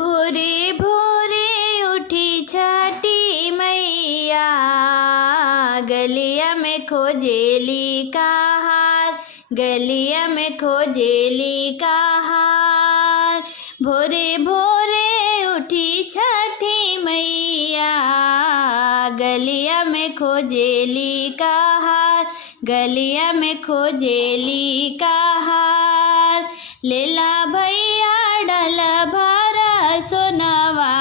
भोरे भोरे उठी छठी मैया, गलिया में खोजेली का हार, गलिया में खोजेली का हार। भोरे भोरे उठी छठी मैया, गलिया में खोजेली का हार, गलिया में खोजेली का हार। लेला भैया डल भरा सोनवा,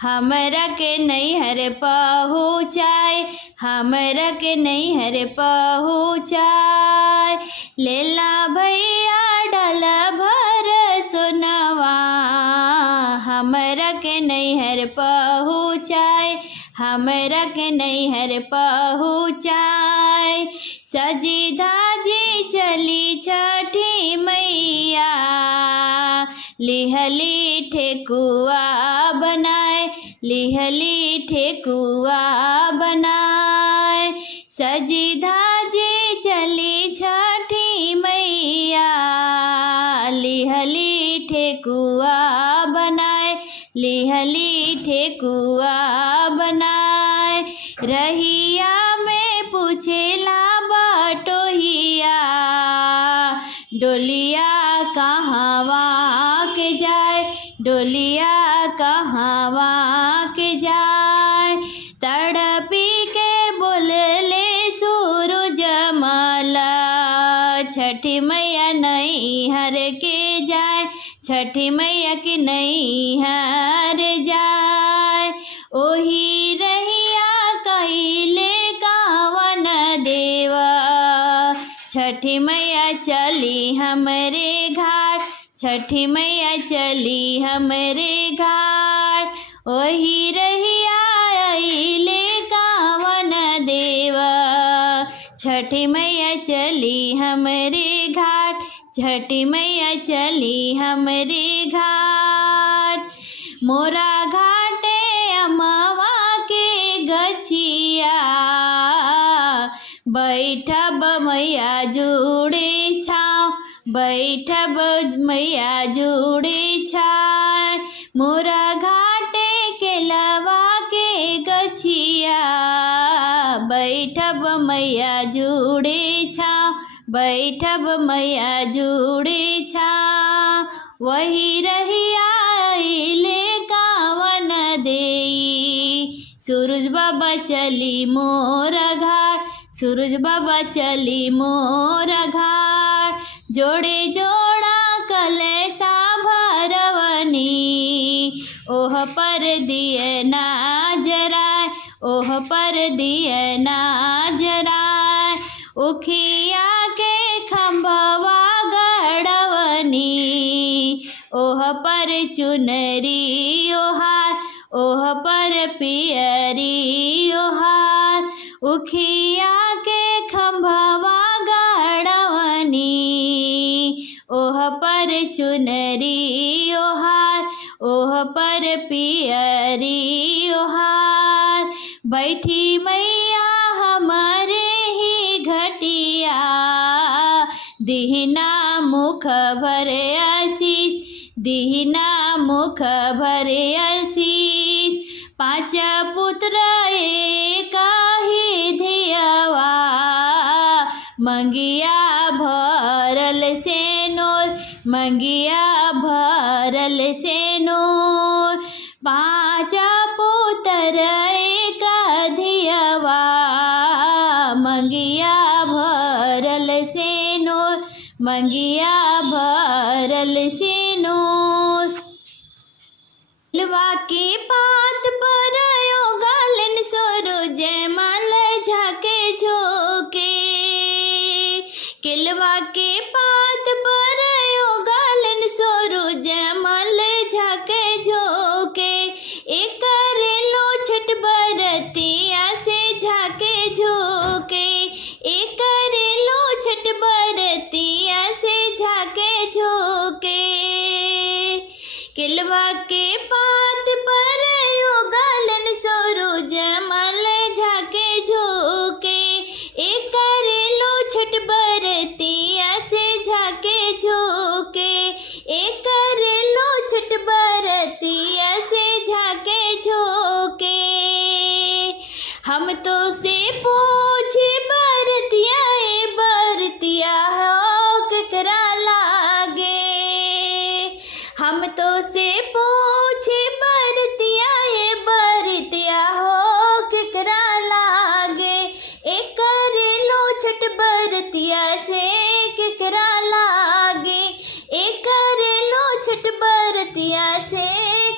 हमरा के नैहर पहुँचाए, हमरा के नैहर पहुँचाए। लेला भैया डल भर सोनवा, हमरा के नैहर पहुँचाए, हमरा के नैहर पहुँचाए। सजी धाजी चली छठी मैया, लिहली ठेकुआ बनाए, लिहली ठेकुआ बनाए। सजी धाजी चली छठी मैया, लिहली ठेकुआ बनाए, लिहली ठेकुआ बनाए। रहिया में पूछेला बटोहिया, डोलिया कहवा के जाए, डोलिया कहवा के जाए। तड़पी के बोलले सूरज मल, छठी मैया नैहर के जाए, छठी मैया के नैहर जाए। ओही रहिया कइले कावन देवा, छठी मैया चली हमरे घाट, छठी मैया चली हमरे घाट। ओही रहिया अइले कावन देवा, छठी मैया चली हमरे घाट, छठी मैया चली हमरे घाट। मोरा घाटे अमवा के गछिया, बैठब मैया जुड़े छाँव, बैठब मैया जुड़े छाँव। मोरा घाटे केलवा के गछिया, बैठब मैया जुड़े छाँव, बैठब मैया जुड़े छाँव। वही रहिया अइले कावन देई, सूरज बाबा चली मोरा घाट, सूरज बाबा चली मोरा घाट। जोड़े जोड़ा कलशा भरवनी, ओह पर दिए ना जराए, ओह पर दिए ना जराए। उखिया के खंभवा गड़वनी, ओह पर चुनरी ओहार, ओह पर पियरी ओहार। उखिया के खंभवा गड़वनी, ओह पर चुनरी ओहार, ओह पर पियरी ओहार। बैठी मैया हमारे ही घटिया, दिहना मुख भरे आशीष, दिहना मुख भरे आशीष। पाँच पुत्र एक ही धियवा, मंगिया भरल से नूर, मंगिया भरल से नूर। पाँच पुत्र एक धियवा, मंगिया भरल से नूर, मंगिया भरल से नूर। केलवा के पात पर योगालन सूरज मल झाके झोंके, केलवा के पात पर योगालन सूरज मल झाके झोंके। एक लो छठ बरतिया से झाके झोंके, एक लो छठ बरतिया से झाके झोंके। केलवा के पात पर योगालन सूरज मल झाके झोंके, एक लो छठ बरतिया से झाके झोंके, एक लो छठ बर छठ बरतिया से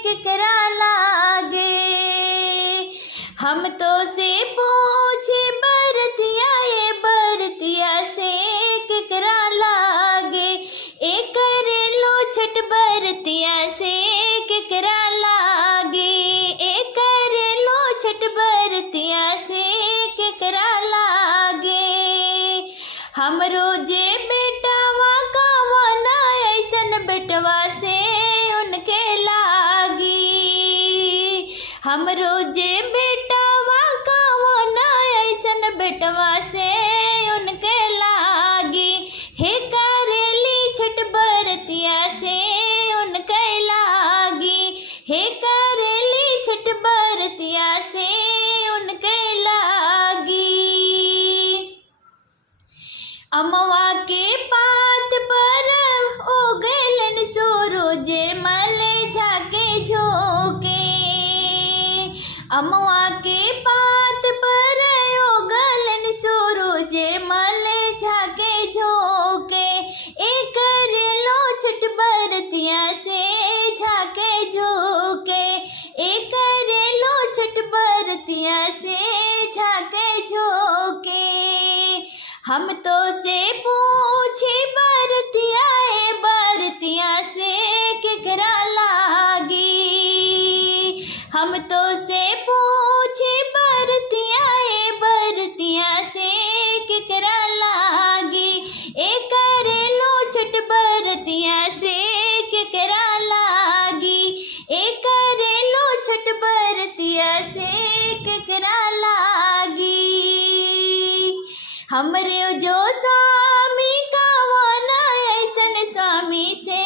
केकरा लागे। हम तो से पूछे बरतिया ये बरतिया से केकरा लागे। ए करेलो छठ बरतिया से केकरा लागे। ए करेलो छठ बरतिया से केकरा लागे। हमरो जे बेटावा कावना ऐसन बेटवा से उनके लागी। हमरो जे बेटावा कावना ऐसन बेटवा से उनके लागी। हे करेली छठ बरतिया से उनके लागी। हे करेली छठ बरतिया से उनके लागी। अमवा के पात पर उगलन सूरज मल झाके झोंके। अमवा के पात पर उगलन सूरज मल झाके झोंके। ए करेलो छठ बरतिया से झाके झोंके। ए करेलो छठ बरतिया से झाके झोंके। हम तो से पूछे बरतिया ए बरतिया से केकरा लागी। हम तो से पूछे बरतिया ए बरतिया से केकरा लागी। ए करेलो छठ बरतिया से केकरा लागी। ए करेलो छठ बरतिया से केकरा लागी। हमरे जो स्वामी कावना ऐसन स्वामी से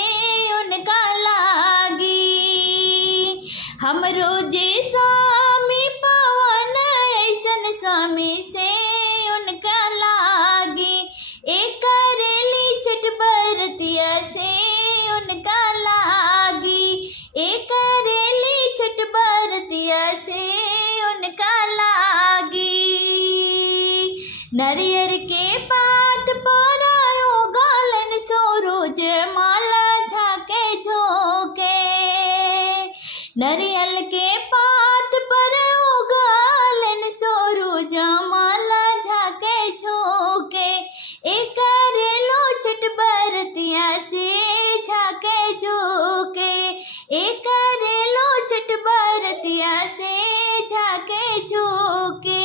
उनका लागी। हमरो जे स्वामी पावना ऐसन स्वामी से उनका लागी। ए करेली छठ बरतिया से उनका लागी। ए करेली छठ बरतिया से उनका लागी। नरियर के पात पर उगलन सूरज माला झाके झोंके। नरियल के पात पर उगलन सूरज माला झाके झोंके। ए करेलो छठ बरतिया से झाके झोंके। ए करेलो छठ बरतिया से झाके झोंके।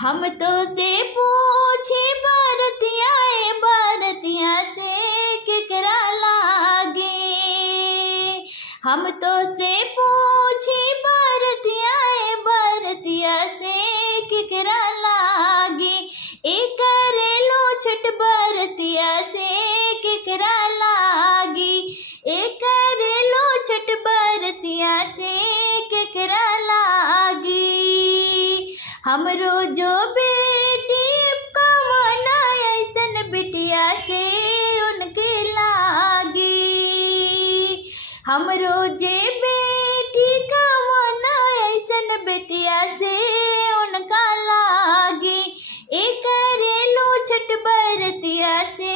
हम तो से पूछे बरतिया ए बरतिया से केकरा लागे। हम तो से पूछे बरतिया ए बरतिया से केकरा लागे। ए करेलो छठ बरतिया से केकरा लागी। ए करेलो छठ बरतिया से केकरा लागी। हमरो जो बेटी कावना ऐसन बिटिया से उनके लागी। हमरो जे बेटी कावना ऐसन बिटिया से उनका लागी। ए करेलो छठ बरतिया से